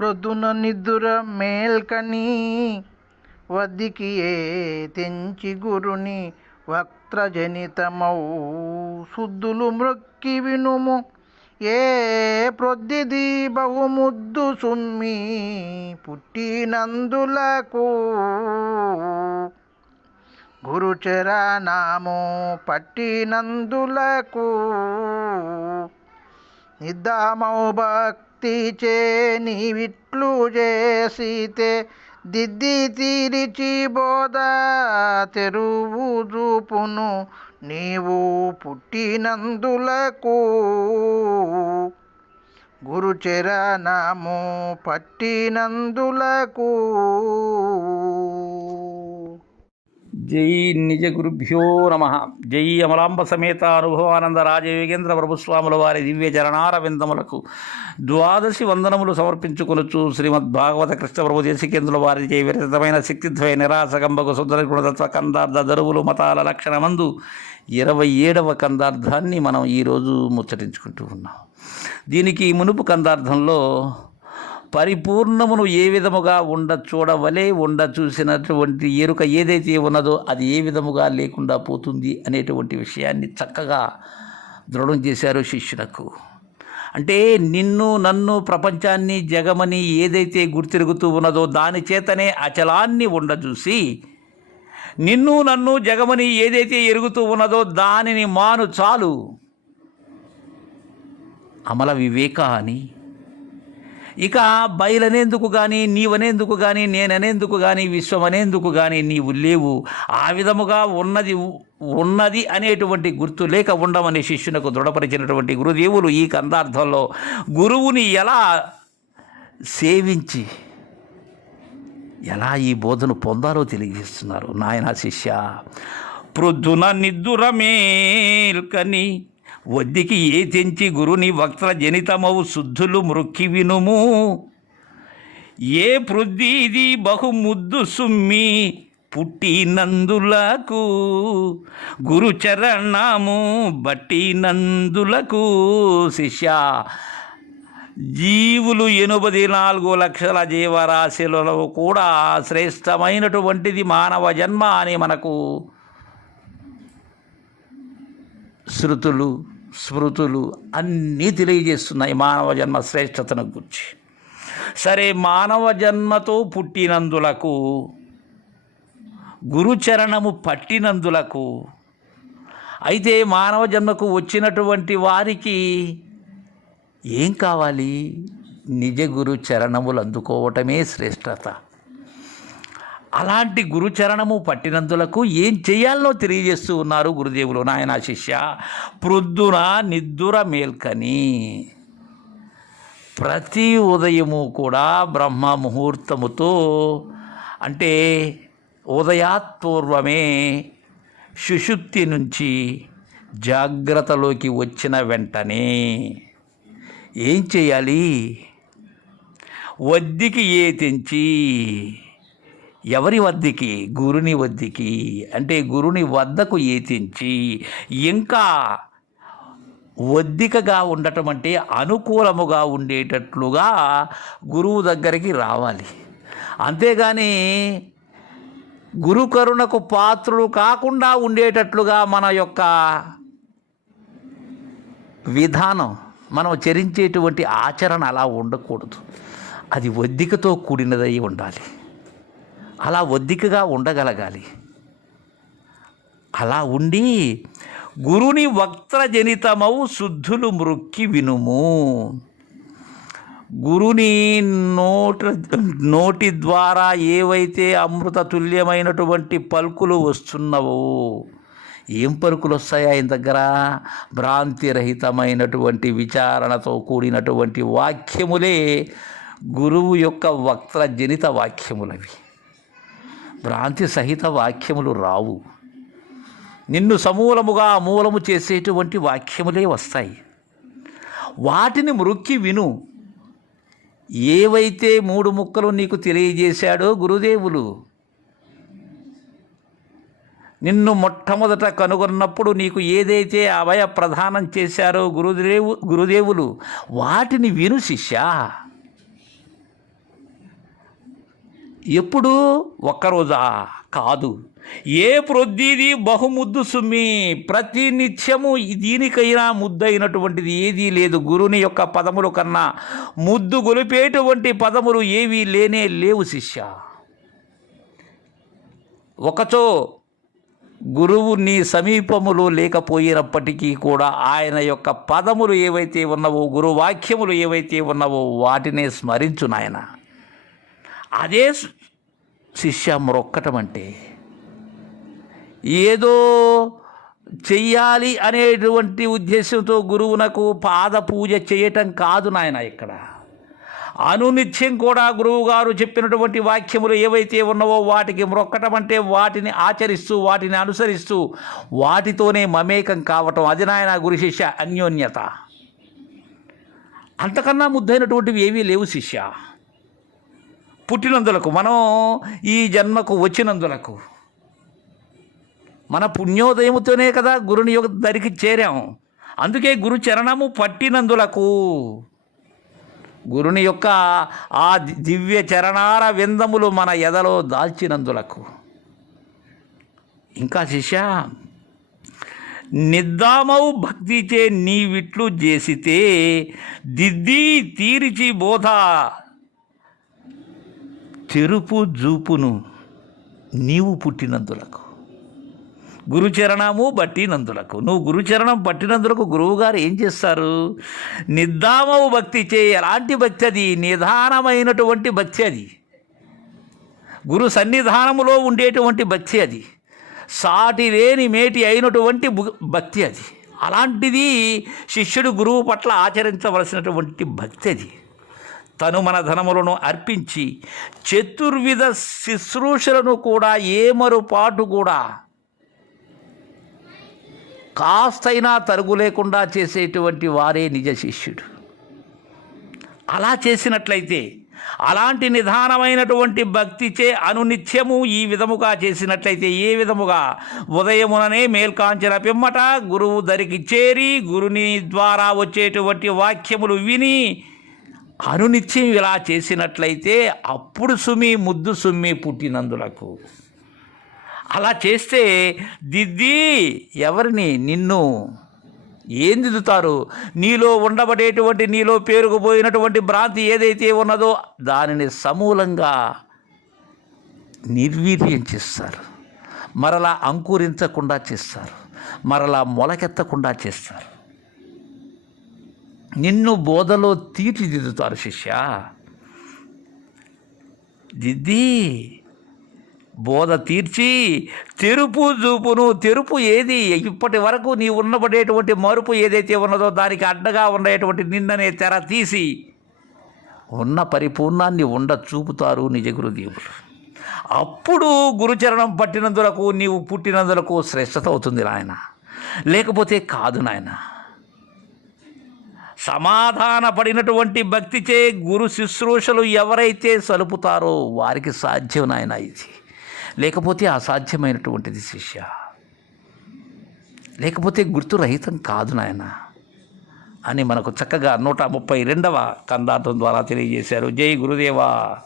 ప్రొద్దున నిదుర మేల్కని వద్దికి ఏ తెంచి గురుని వక్త్రజనితమౌ. శుద్ధులు మృక్కి వినుము ఏ ప్రొద్దిది బహుముద్దు సుమ్మి పుట్టినందులకు. గురుచరణము పట్టినందులకు. నిద్దామౌ భక్తి తీచే నీవిట్లు చేసితే దిద్ది తీరిచి బోధ తెరువు చూపును నీవు పుట్టినందులకు. గురుచరణము పట్టినందులకు. జై నిజ గురుభ్యో నమ. జై అమలాంబ సమేత అనుభవానంద రాజయోగేంద్ర ప్రభుస్వాముల వారి దివ్య చరణారవిందములకు ద్వాదశి వందనములు సమర్పించుకొనొచ్చు శ్రీమద్ భాగవత కృష్ణ ప్రభు దేశికేంద్రుల వారి జై విరచితమైన శక్తిద్వయ నిరాసకంబకు సుందర గుణతత్వ కందార్థ దరువులు మతాల లక్షణమందు ఇరవై ఏడవ కందార్థాన్ని మనం ఈరోజు ముచ్చటించుకుంటూ ఉన్నాం. దీనికి మునుపు కందార్థంలో పరిపూర్ణమును ఏ విధముగా ఉండ చూడవలే ఉండ చూసినటువంటి ఎరుక ఏదైతే ఉన్నదో అది ఏ విధముగా లేకుండా పోతుంది అనేటువంటి విషయాన్ని చక్కగా దృఢం చేశారు శిష్యులకు. అంటే నిన్ను నన్ను ప్రపంచాన్ని జగమని ఏదైతే గుర్తిరుగుతూ ఉన్నదో దాని చేతనే అచలాన్ని ఉండజూసి నిన్ను నన్ను జగమని ఏదైతే ఎరుగుతూ ఉన్నదో దానిని మాను చాలు. అమల వివేక అని ఇక బయలనేందుకు కానీ నీవనేందుకు కానీ నేననేందుకు కానీ విశ్వమనేందుకు కానీ నీవు లేవు. ఆ విధముగా ఉన్నది ఉన్నది అనేటువంటి గుర్తు లేక ఉండమని శిష్యునకు దృఢపరిచినటువంటి గురుదేవులు ఈ కందార్థంలో గురువుని ఎలా సేవించి ఎలా ఈ బోధను పొందాలో తెలియజేస్తున్నారు. నాయన శిష్య ప్రొద్దున నిద్దురమేల్కని వద్దికి ఏ తెంచి గురుని వక్త్ర జనితమవు శుద్ధులు మృక్కి వినుము. ఏ పృథ్వీది బహు ముద్దు సుమ్మి పుట్టినందులకు గురు చరణము బట్టినందులకు శిష్య జీవులు ఎనభై నాలుగు లక్షల జీవరాశులలో కూడా శ్రేష్టమైనటువంటిది మానవ జన్మ అని మనకు శృతులు స్మృతులు అన్నీ తెలియజేస్తున్నాయి మానవ జన్మ శ్రేష్టతను గురించి. సరే మానవ జన్మతో పుట్టినందులకు గురుచరణము పట్టినందులకు అయితే మానవ జన్మకు వచ్చినటువంటి వారికి ఏం కావాలి? నిజ గురు చరణములు అందుకోవటమే శ్రేష్టత. అలాంటి గురుచరణము పట్టినందులకు ఏం చేయాలనో తెలియజేస్తూ ఉన్నారు గురుదేవులు నాయన శిష్య. ప్రొద్దున నిద్దుర మేల్కని ప్రతి ఉదయము కూడా బ్రహ్మ ముహూర్తముతో అంటే ఉదయాత్పూర్వమే సుషుప్తి నుంచి జాగ్రత్తలోకి వచ్చిన వెంటనే ఏం చేయాలి? వద్దికి ఏ తెంచి ఎవరి వద్దకి? గురుని వద్దకి? అంటే గురుని వద్దకు ఏతించి ఇంకా ఒద్దికగా ఉండటం అంటే అనుకూలముగా ఉండేటట్లుగా గురువు దగ్గరికి రావాలి. అంతేగాని గురుకరుణకు పాత్రులు కాకుండా ఉండేటట్లుగా మన యొక్క విధానం మనం చరించేటువంటి ఆచరణ అలా ఉండకూడదు. అది ఒద్దికతో కూడినదై ఉండాలి. అలా ఒద్దికగా ఉండగలగాలి. అలా ఉండి గురుని వక్త్రజనితమౌ శుద్ధులు మృక్కి వినుము. గురుని నోట నోటి ద్వారా ఏవైతే అమృత తుల్యమైనటువంటి పలుకులు వస్తున్నవో ఏం పలుకులు వస్తాయి ఆయన దగ్గర? భ్రాంతిరహితమైనటువంటి విచారణతో కూడినటువంటి వాక్యములే గురువు యొక్క వక్త్రజనిత వాక్యములవి. భ్రాంతి సహిత వాక్యములు రావు. నిన్ను సమూలముగా అమూలము చేసేటువంటి వాక్యములే వస్తాయి. వాటిని మృక్కి విను. ఏవైతే మూడు ముక్కలు నీకు తెలియజేశాడో గురుదేవులు నిన్ను మొట్టమొదట కనుగొన్నప్పుడు నీకు ఏదైతే అభయ ప్రదానం చేశారో గురుదేవు గురుదేవులు వాటిని విను శిష్య. ఎప్పుడు ఒక్కరోజా కాదు. ఏ ప్రొద్దిది బహుముద్దు సుమ్మి ప్రతి నిత్యము దీనికైనా ముద్దైనటువంటిది ఏదీ లేదు. గురుని యొక్క పదములు కన్నా ముద్దు గొలిపేటువంటి పదములు ఏవీ లేనే లేవు శిష్య. ఒకచో గురువు నీ సమీపములో లేకపోయినప్పటికీ కూడా ఆయన యొక్క పదములు ఏవైతే ఉన్నవో గురువాక్యములు ఏవైతే ఉన్నవో వాటినే స్మరించు నాయన. అదే శిష్య మొక్కటం అంటే ఏదో చెయ్యాలి అనేటువంటి ఉద్దేశంతో గురువునకు పాద పూజ చేయటం కాదు నాయన ఇక్కడ. అనునిత్యం కూడా గురువుగారు చెప్పినటువంటి వాక్యములు ఏవైతే ఉన్నావో వాటికి మ్రొక్కటం అంటే వాటిని ఆచరిస్తూ వాటిని అనుసరిస్తూ వాటితోనే మమేకం కావటం. అది నాయన గురు శిష్య అన్యోన్యత. అంతకన్నా ముద్దైనటువంటివి ఏవీ లేవు శిష్య. పుట్టినందులకు మనం ఈ జన్మకు వచ్చినందులకు మన పుణ్యోదయముతోనే కదా గురుని యొక్క దరికి చేరాము అందుకే గురు చరణము పట్టినందులకు గురుని యొక్క ఆ దివ్య చరణార విందములు మన ఎదలో దాల్చినందులకు. ఇంకా శిష్య నిద్దామౌ భక్తిచే నీవిట్లు చేసితే దిద్ది తీరిచి బోధ చెరుపు జూపును నీవు పుట్టినందులకు. గురుచరణము బట్టినందులకు. నువ్వు గురుచరణం పట్టినందులకు గురువుగారు ఏం చేస్తారు? నిద్దామవు భక్తి చేయి. ఎలాంటి భక్తి అది? నిదానమైనటువంటి భక్తి అది. గురు సన్నిధానములో ఉండేటువంటి భక్తి అది. సాటి లేని మేటి అయినటువంటి భక్తి అది. అలాంటిది శిష్యుడు గురువు పట్ల ఆచరించవలసినటువంటి భక్తి అది. తను మన ధనములను అర్పించి చతుర్విధ శుశ్రూషలను కూడా ఏ మరుపాటు కూడా కాస్తైనా తరుగు లేకుండా చేసేటువంటి వారే నిజ శిష్యుడు. అలా చేసినట్లయితే అలాంటి నిదానమైనటువంటి భక్తిచే అనునిత్యము ఈ విధముగా చేసినట్లయితే ఏ విధముగా ఉదయముననే మేల్కాంచన పిమ్మట గురువు దరికి చేరి గురుని ద్వారా వచ్చేటువంటి వాక్యములు విని అనునిత్యం ఇలా చేసినట్లయితే అప్పుడు సుమి ముద్దు సుమ్మి పుట్టినందులకు. అలా చేస్తే దిద్ది ఎవరిని? నిన్ను. ఏం దిద్దుతారు? నీలో ఉండబడేటువంటి నీలో పేరుకుపోయినటువంటి భ్రాంతి ఏదైతే ఉన్నదో దానిని సమూలంగా నిర్వీర్యం చేస్తారు. మరలా అంకురించకుండా చేస్తారు. మరలా మొలకెత్తకుండా చేస్తారు. నిన్ను బోధలో తీర్చిదిద్దుతారు శిష్య. దిద్ది బోధ తీర్చి తెరుపు చూపును తెరుపు ఏది? ఇప్పటి వరకు నీ ఉన్నబడేటువంటి మరుపు ఏదైతే ఉన్నదో దానికి అడ్డగా ఉండేటువంటి నిన్ననే తెర తీసి ఉన్న పరిపూర్ణాన్ని ఉండ చూపుతారు నిజ గురుదేవులు అప్పుడు గురుచరణం పట్టినందులకు నీవు పుట్టినందులకు శ్రేష్టత అవుతుంది నాయన. లేకపోతే కాదు నాయన. సమాధానపడినటువంటి భక్తిచే గురు శుశ్రూషలు ఎవరైతే సలుపుతారో వారికి సాధ్యం నాయన ఇది. లేకపోతే అసాధ్యమైనటువంటిది శిష్య. లేకపోతే గుర్తురహితం కాదు నాయన అని మనకు చక్కగా నూట ముప్పై రెండవ కందార్థం ద్వారా తెలియజేశారు. జై గురుదేవా.